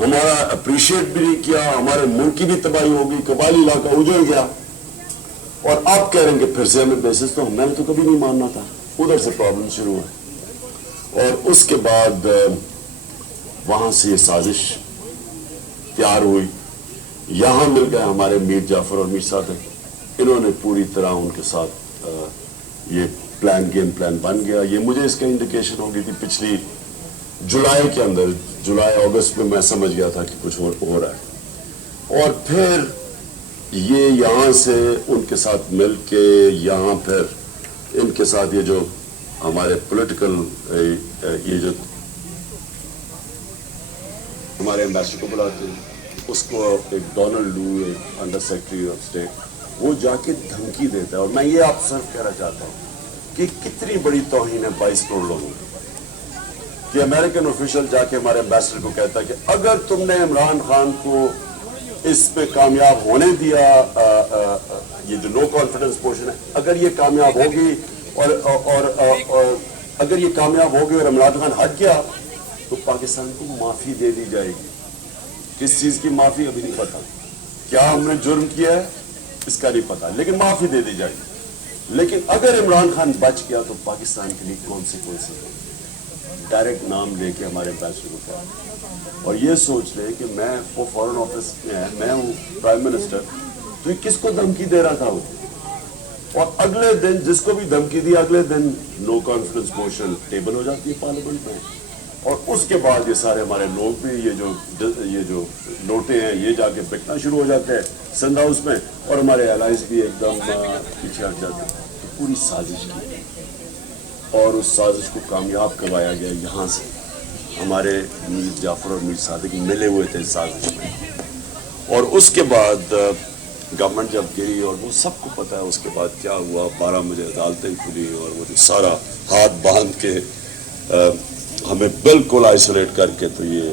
ہمارا اپریشیٹ بھی نہیں کیا, ہمارے ملک کی بھی تباہی ہو گئی, قبائلی علاقہ اجڑ گیا, اور آپ کہہ رہے ہیں کہ پھر سے ہمیں بیسس, تو میں نے تو کبھی نہیں ماننا تھا. ادھر سے پرابلم شروع ہے, اور اس کے بعد وہاں سے یہ سازش تیار ہوئی. یہاں مل گئے ہمارے میر جعفر اور میر صادق, انہوں نے پوری طرح ان کے ساتھ یہ گیم پلان بن گیا. یہ مجھے اس کا انڈیکیشن ہو گئی تھی پچھلی جولائی کے اندر, جولائی اگست میں میں سمجھ گیا تھا کہ کچھ ہو رہا ہے. اور پھر یہ یہاں سے ان کے ساتھ مل کے, یہاں پھر ان کے ساتھ یہ جو ہمارے پولیٹیکل یہ جو ہمارے ایمبیسڈر کو بلاتے ہیں, اس کو ایک ڈونلڈ لو, ایک انڈر سیکرٹری آف اسٹیٹ, وہ جا کے دھمکی دیتا ہے. اور میں یہ آپ صرف کہنا چاہتا ہوں کہ کتنی بڑی توہین ہے 22 کروڑ لوگوں کی, کہ امریکن آفیشل جا کے ہمارے ایمبیسڈر کو کہتا ہے کہ اگر تم نے عمران خان کو اس پہ کامیاب ہونے دیا, یہ جو نو کانفیڈنس موشن ہے, اگر یہ کامیاب ہوگی اور اگر یہ کامیاب ہوگی اور عمران خان ہٹ گیا, تو پاکستان کو معافی دے دی جائے گی. کس چیز کی معافی ابھی نہیں پتا, کیا ہم نے جرم کیا ہے اس کا نہیں پتا, لیکن معافی دے دی جائے گی. لیکن اگر عمران خان بچ گیا تو پاکستان کے لیے کون سی ڈائریکٹ نام لے کے ہمارے ایمبیسڈر کو کہا, اور یہ سوچ لے کہ میں وہ فارن آفس میں ہے, میں ہوں پرائم منسٹر, تو یہ کس کو دھمکی دے رہا تھا وہ. اور اگلے دن جس کو بھی دھمکی دی, اگلے دن نو کانفیڈنس موشن ٹیبل ہو جاتی ہے پارلیمنٹ میں. اور اس کے بعد یہ سارے ہمارے لوگ بھی یہ جو نوٹے ہیں یہ جا کے بکنا شروع ہو جاتے ہیں سندھ ہاؤس میں, اور ہمارے الائنس بھی ایک دم پیچھے ہٹ جاتے ہیں. پوری سازش کی, اور اس سازش کو کامیاب کروایا گیا. یہاں سے ہمارے میر جعفر اور میر صادق ملے ہوئے تھے سازش میں, اور اس کے بعد گورنمنٹ جب گئی, اور وہ سب کو پتا ہے اس کے بعد کیا ہوا. 12 مجھے عدالتیں کھلی, اور وہ سارا ہاتھ باندھ کے ہمیں بالکل آئسولیٹ کر کے, تو یہ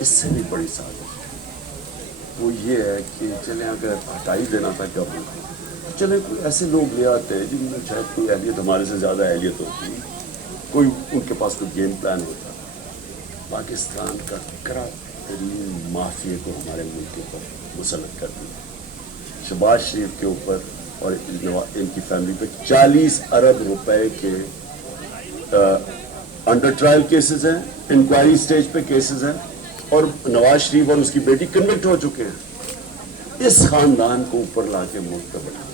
اس سے بھی بڑی سازش وہ یہ ہے کہ چلیں اگر ہٹا ہی دینا تھا گورنمنٹ کو, چلیں کوئی ایسے لوگ لے آتے ہیں جن میں شاید کوئی اہلیت ہمارے سے زیادہ اہلیت ہوتی, کوئی ان کے پاس کوئی گیم پلان ہوتا. پاکستان کا کرا ترین مافیا کو ہمارے ملک کے اوپر مسلط کر دیا. شہباز شریف کے اوپر اور ان کی فیملی پہ 40 ارب روپے کے انڈر ٹرائل کیسز ہیں, انکوائری سٹیج پہ کیسز ہیں, اور نواز شریف اور اس کی بیٹی کنوکٹ ہو چکے ہیں. اس خاندان کو اوپر لا کے ملک پہ بٹھانا.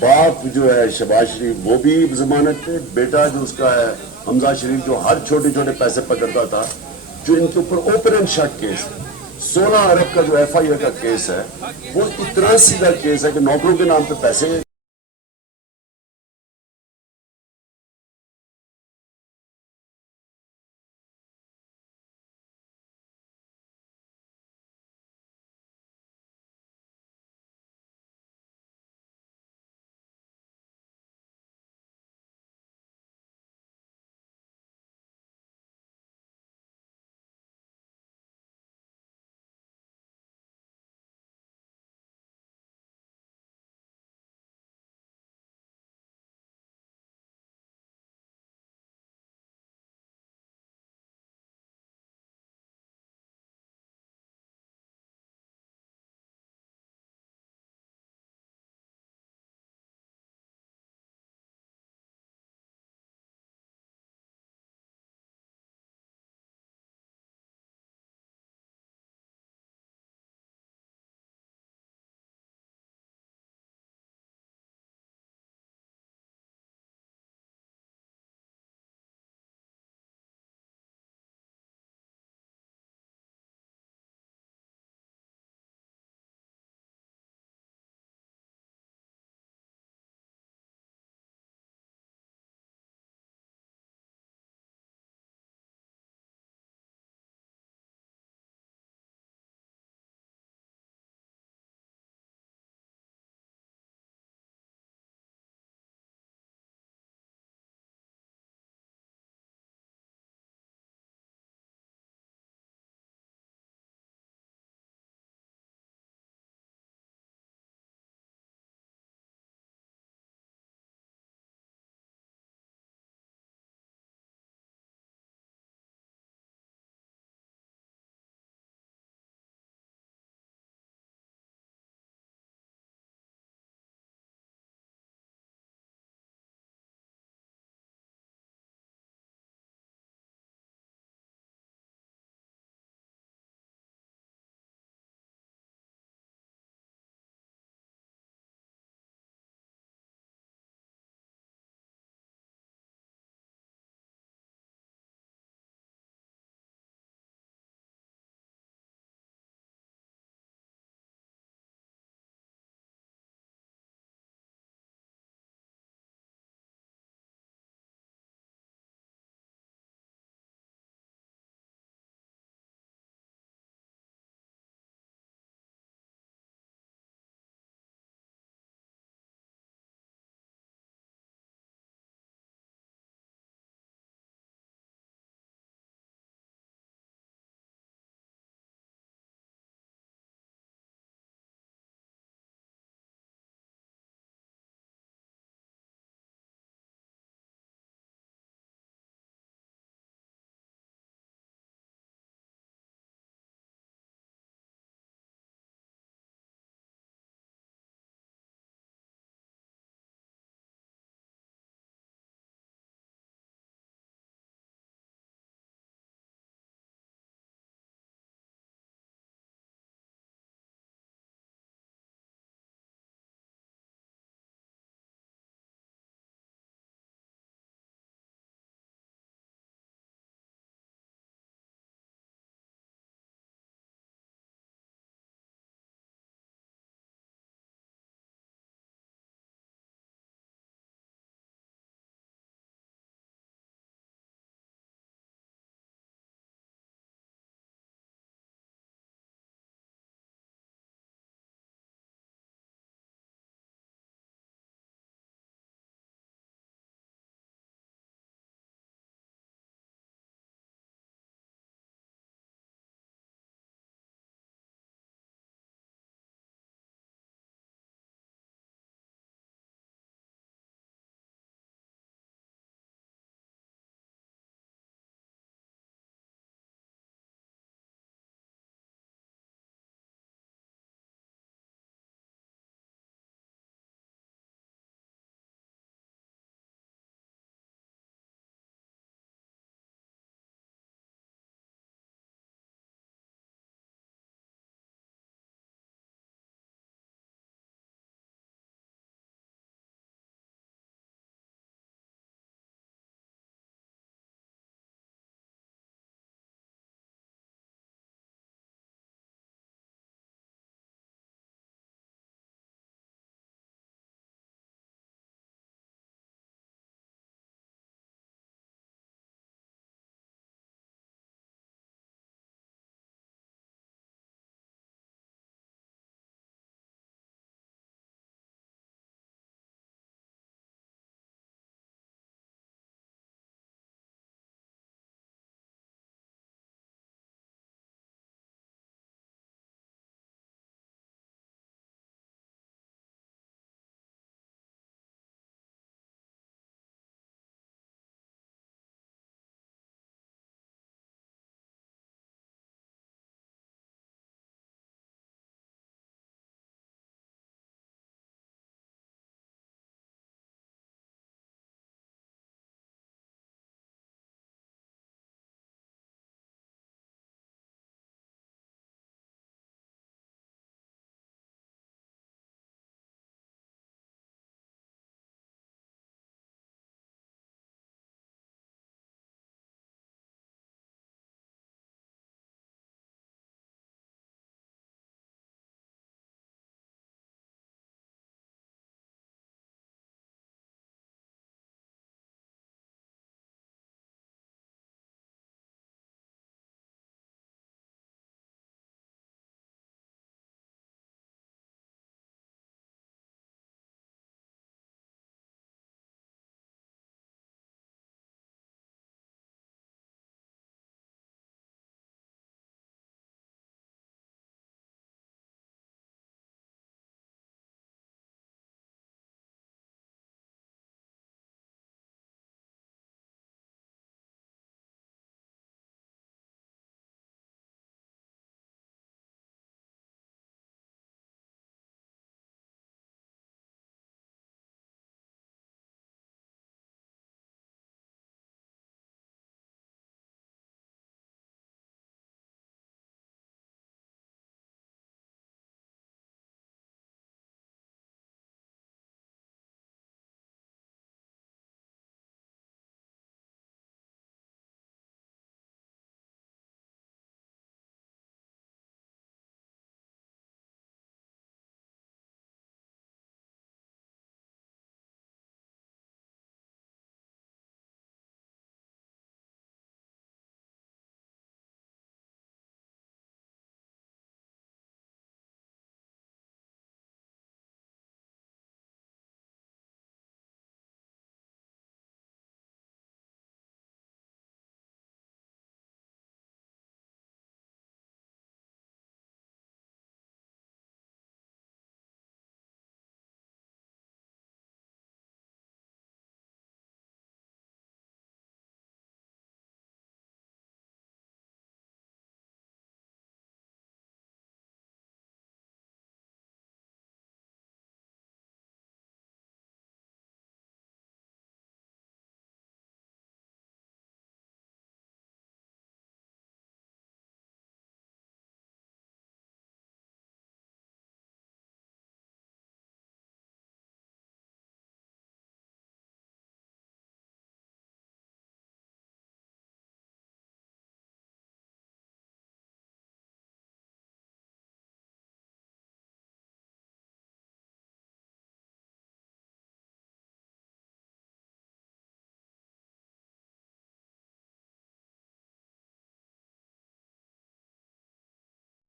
باپ جو ہے شہباز شریف وہ بھی ضمانت پہ, بیٹا جو اس کا ہے حمزہ شریف جو ہر چھوٹے چھوٹے پیسے پکڑتا تھا, جو ان کے اوپر اوپن اینڈ شٹ کیس ہے. 16 ارب کا جو ایف آئی آر کا کیس ہے وہ اتنا سیدھا کیس ہے کہ نوکروں کے نام پہ پیسے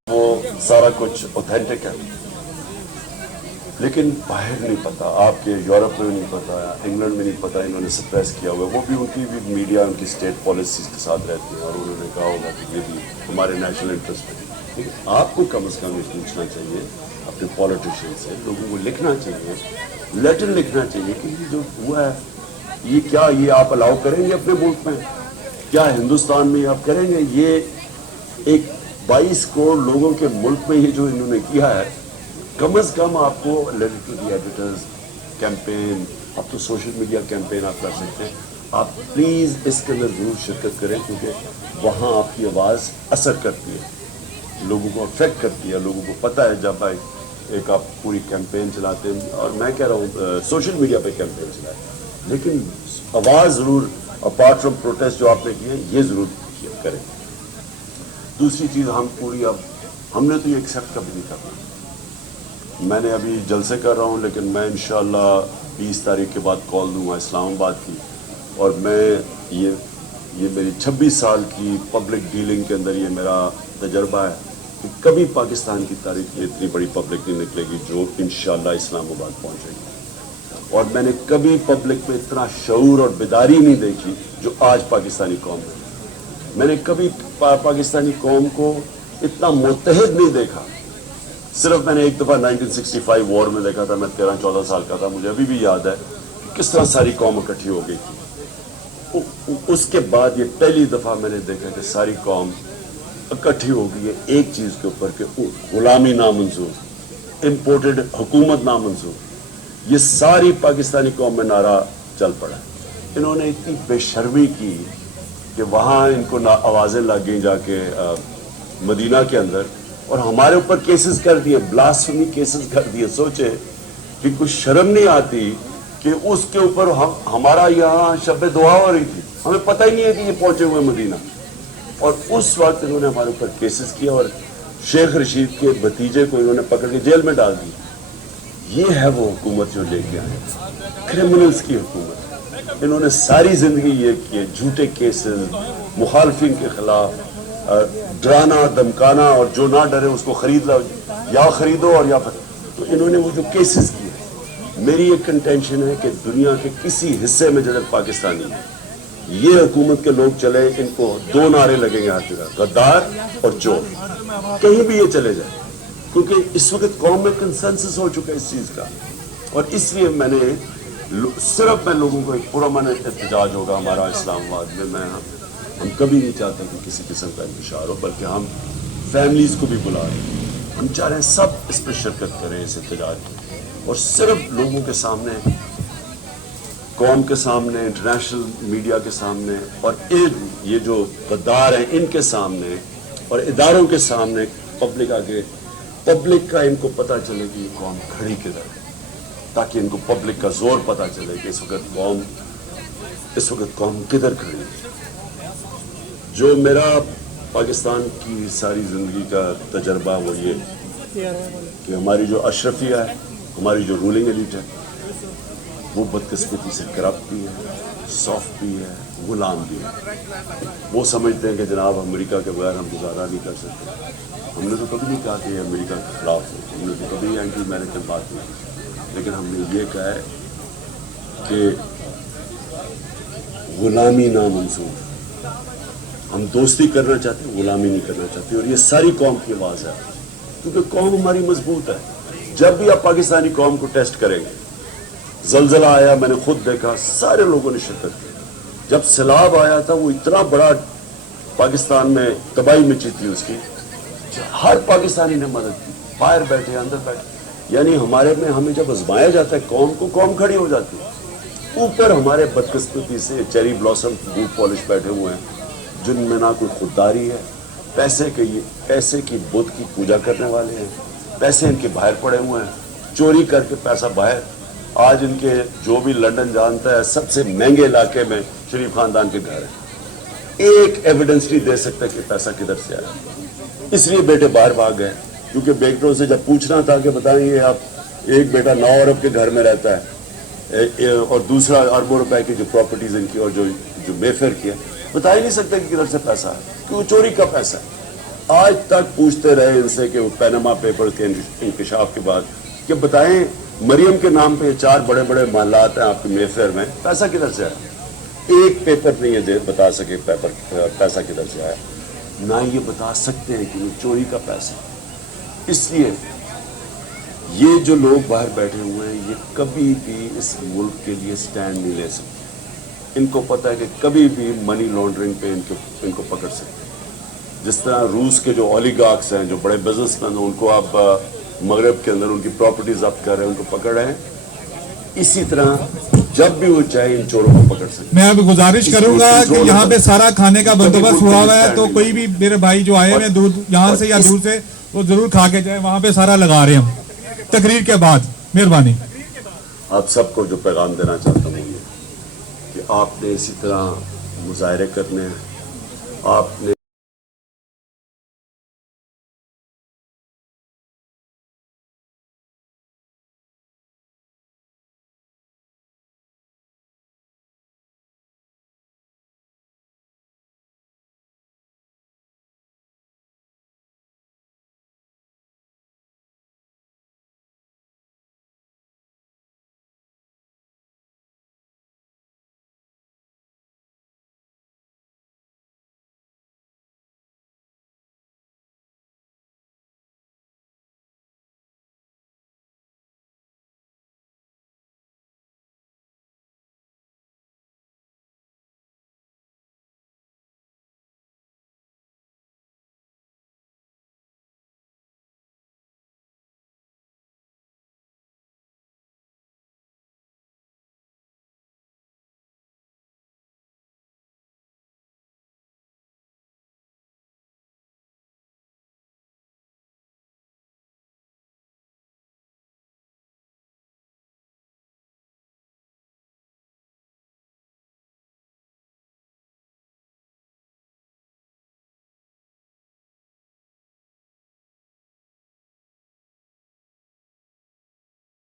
وہ سارا کچھ اوتھینٹک ہے، لیکن باہر نہیں پتا، آپ کے یورپ میں نہیں پتا، انگلینڈ میں نہیں پتا، انہوں نے سپریس کیا ہوا ہے، وہ بھی ان کی بھی میڈیا ان کی اسٹیٹ پالیسیز کے ساتھ رہتی ہے، اور انہوں نے کہا ہوگا کہ یہ بھی ہمارے نیشنل انٹرسٹ ہے. لیکن آپ کو کم از کم یہ پوچھنا چاہیے اپنے پولیٹیشین سے، لوگوں کو لکھنا چاہیے، لیٹر لکھنا چاہیے کہ یہ جو ہوا ہے یہ کیا یہ آپ الاؤ کریں گے اپنے ملک میں؟ کیا ہندوستان میں آپ کریں گے؟ یہ ایک 22 کروڑ لوگوں کے ملک میں یہ جو انہوں نے کیا ہے، کم از کم آپ کو letter to the editors campaign, اب تو سوشل میڈیا کیمپین آپ کر سکتے ہیں. آپ پلیز اس کے اندر ضرور شرکت کریں، کیونکہ وہاں آپ کی آواز اثر کرتی ہے، لوگوں کو افیکٹ کرتی ہے. لوگوں کو پتہ ہے جب ایک آپ پوری کیمپین چلاتے ہیں، اور میں کہہ رہا ہوں سوشل میڈیا پہ کیمپین چلائیں، لیکن آواز ضرور اپارٹ فرام پروٹیسٹ جو آپ نے کیے یہ ضرور کریں. دوسری چیز ہم نے تو یہ ایکسیپٹ کبھی نہیں کرنا. میں نے ابھی جلسے کر رہا ہوں، لیکن میں انشاءاللہ 20 تاریخ کے بعد کال دوں گا اسلام آباد کی، اور میں یہ میری 26 سال کی پبلک ڈیلنگ کے اندر یہ میرا تجربہ ہے کہ کبھی پاکستان کی تاریخ میں اتنی بڑی پبلک نہیں نکلے گی جو انشاءاللہ اسلام آباد پہنچے گی. اور میں نے کبھی پبلک میں اتنا شعور اور بیداری نہیں دیکھی جو آج پاکستانی قوم میں. میں نے کبھی پاکستانی قوم کو اتنا متحد نہیں دیکھا. صرف میں نے ایک دفعہ 1965 وار میں دیکھا تھا، میں 13-14 سال کا تھا، مجھے ابھی بھی یاد ہے کہ کس طرح ساری قوم اکٹھی ہو گئی تھی. اس کے بعد یہ پہلی دفعہ میں نے دیکھا کہ ساری قوم اکٹھی ہو گئی ہے ایک چیز کے اوپر کہ غلامی نامنظور، امپورٹڈ حکومت نامنظور. یہ ساری پاکستانی قوم میں نعرہ چل پڑا. انہوں نے اتنی بے شرمی کی کہ وہاں ان کو آوازیں لگ گئیں جا کے مدینہ کے اندر، اور ہمارے اوپر کیسز کر دیے، بلاسفمی کیسز کر دیے. سوچے کہ کچھ شرم نہیں آتی کہ اس کے اوپر ہمارا یہاں شب دعا ہو رہی تھی، ہمیں پتہ ہی نہیں ہے کہ یہ پہنچے ہوئے مدینہ، اور اس وقت انہوں نے ہمارے اوپر کیسز کیا، اور شیخ رشید کے بھتیجے کو انہوں نے پکڑ کے جیل میں ڈال دیا. یہ ہے وہ حکومت جو لے کے آئے، کرمنلز کی حکومت. انہوں نے ساری زندگی یہ کیے، جھوٹے کیسز، مخالفین کے خلاف ڈرانا دمکانا، اور جو نہ ڈرے اس کو خرید لو، یا خریدو اور یا پھر. تو انہوں نے وہ جو کیسز کیے، میری ایک کنٹینشن ہے کہ دنیا کے کسی حصے میں جب پاکستانی یہ حکومت کے لوگ چلے، ان کو 2 نعرے لگیں گے ہر جگہ، غدار اور چور. کہیں بھی یہ چلے جائیں، کیونکہ اس وقت قوم میں کنسنسس ہو چکا ہے اس چیز کا. اور اس لیے میں لوگوں کو ایک پرامن احتجاج ہوگا ہمارا اسلام آباد میں. ہم کبھی نہیں چاہتے کہ کسی قسم کا انتشار ہو، بلکہ ہم فیملیز کو بھی بلا رہے ہیں. ہم چاہ رہے ہیں سب اس پہ شرکت کریں اس احتجاج میں، اور صرف لوگوں کے سامنے، قوم کے سامنے، انٹرنیشنل میڈیا کے سامنے، اور یہ جو غدار ہیں ان کے سامنے اور اداروں کے سامنے، پبلک کا ان کو پتہ چلے کہ یہ قوم کھڑی کدھر ہے، تاکہ ان کو پبلک کا زور پتہ چلے کہ اس وقت قوم کدھر کھڑی ہے. جو میرا پاکستان کی ساری زندگی کا تجربہ وہ یہ کہ ہماری جو اشرفیہ ہے، ہماری جو رولنگ ایلیٹ ہے، وہ بدقسمتی سے کرپٹ بھی ہے، سافٹ بھی ہے، غلام بھی ہے. وہ سمجھتے ہیں کہ جناب امریکہ کے بغیر ہم گزارا نہیں کر سکتے. ہم نے تو کبھی نہیں کہا کہ یہ امریکہ کے خلاف ہو، ہم نے تو کبھی اینٹی امریکن بات نہیں کی، لیکن ہم نے یہ کہا ہے کہ غلامی نامنظور. ہم دوستی کرنا چاہتے ہیں، غلامی نہیں کرنا چاہتے، اور یہ ساری قوم کی آواز ہے، کیونکہ قوم ہماری مضبوط ہے. جب بھی آپ پاکستانی قوم کو ٹیسٹ کریں گے، زلزلہ آیا میں نے خود دیکھا، سارے لوگوں نے شرکت کی. جب سیلاب آیا تھا وہ اتنا بڑا پاکستان میں تباہی مچی تھی اس کی، ہر پاکستانی نے مدد کی، باہر بیٹھے اندر بیٹھے. یعنی ہمیں جب آزمایا جاتا ہے قوم کو، قوم کھڑی ہو جاتی ہے. اوپر ہمارے بدقسمتی سے چیری بلاسم بوٹ پالش بیٹھے ہوئے ہیں، جن میں نہ کوئی خودداری ہے، پیسے کی بت کی پوجا کرنے والے ہیں، پیسے ان کے باہر پڑے ہوئے ہیں، چوری کر کے پیسہ باہر. آج ان کے جو بھی لنڈن جانتا ہے سب سے مہنگے علاقے میں شریف خاندان کے گھر ہیں. ایک ایویڈنس نہیں دے سکتا کہ پیسہ کدھر سے آیا. اس لیے بیٹے باہر بھاگ گئے، کیونکہ بیٹوں سے جب پوچھنا تھا کہ بتائیں یہ آپ، ایک بیٹا 9 ارب کے گھر میں رہتا ہے، اور دوسرا اربوں روپے کی جو پراپرٹیز ان کی اور جو میفر کی ہے، بتا ہی نہیں سکتے کہ کدھر سے پیسہ ہے، کیونکہ چوری کا پیسہ ہے. آج تک پوچھتے رہے ان سے کہ وہ پیناما پیپر کے انکشاف کے بعد کہ بتائیں مریم کے نام پہ 4 بڑے بڑے محلات ہیں آپ کے مے فیئر میں، پیسہ کدھر سے آیا؟ ایک پیپر نہیں ہے بتا سکے پیسہ کدھر سے آیا، نہ یہ بتا سکتے ہیں کہ وہ چوری کا پیسہ. اس لیے یہ جو لوگ باہر بیٹھے ہوئے ہیں یہ کبھی بھی اس ملک کے لیے سٹینڈ نہیں لے سکتے. ان کو پتہ ہے کہ کبھی بھی منی لانڈرنگ پہ ان کو پکڑ سکتے. جس طرح روس کے جو اولیگارکس ہیں، جو بڑے بزنس مین ہیں، ان کو آپ مغرب کے اندر ان کی پراپرٹی ضبط کر رہے ہیں، ان کو پکڑ رہے ہیں، اسی طرح جب بھی وہ چاہے ان چوروں کو پکڑ سکتے. میں اب گزارش کروں گا کہ یہاں پہ سارا کھانے کا بندوبست ہوا ہوا ہے، تو کوئی بھی میرے بھائی جو آئے ہیں یہاں سے یا دور سے وہ ضرور کھا کے جائیں. وہاں پہ سارا لگا رہے ہیں ہم تقریر کے بعد. مہربانی. آپ سب کو جو پیغام دینا چاہتا ہوں یہ کہ آپ نے اسی طرح مظاہرے کرنے ہیں، آپ نے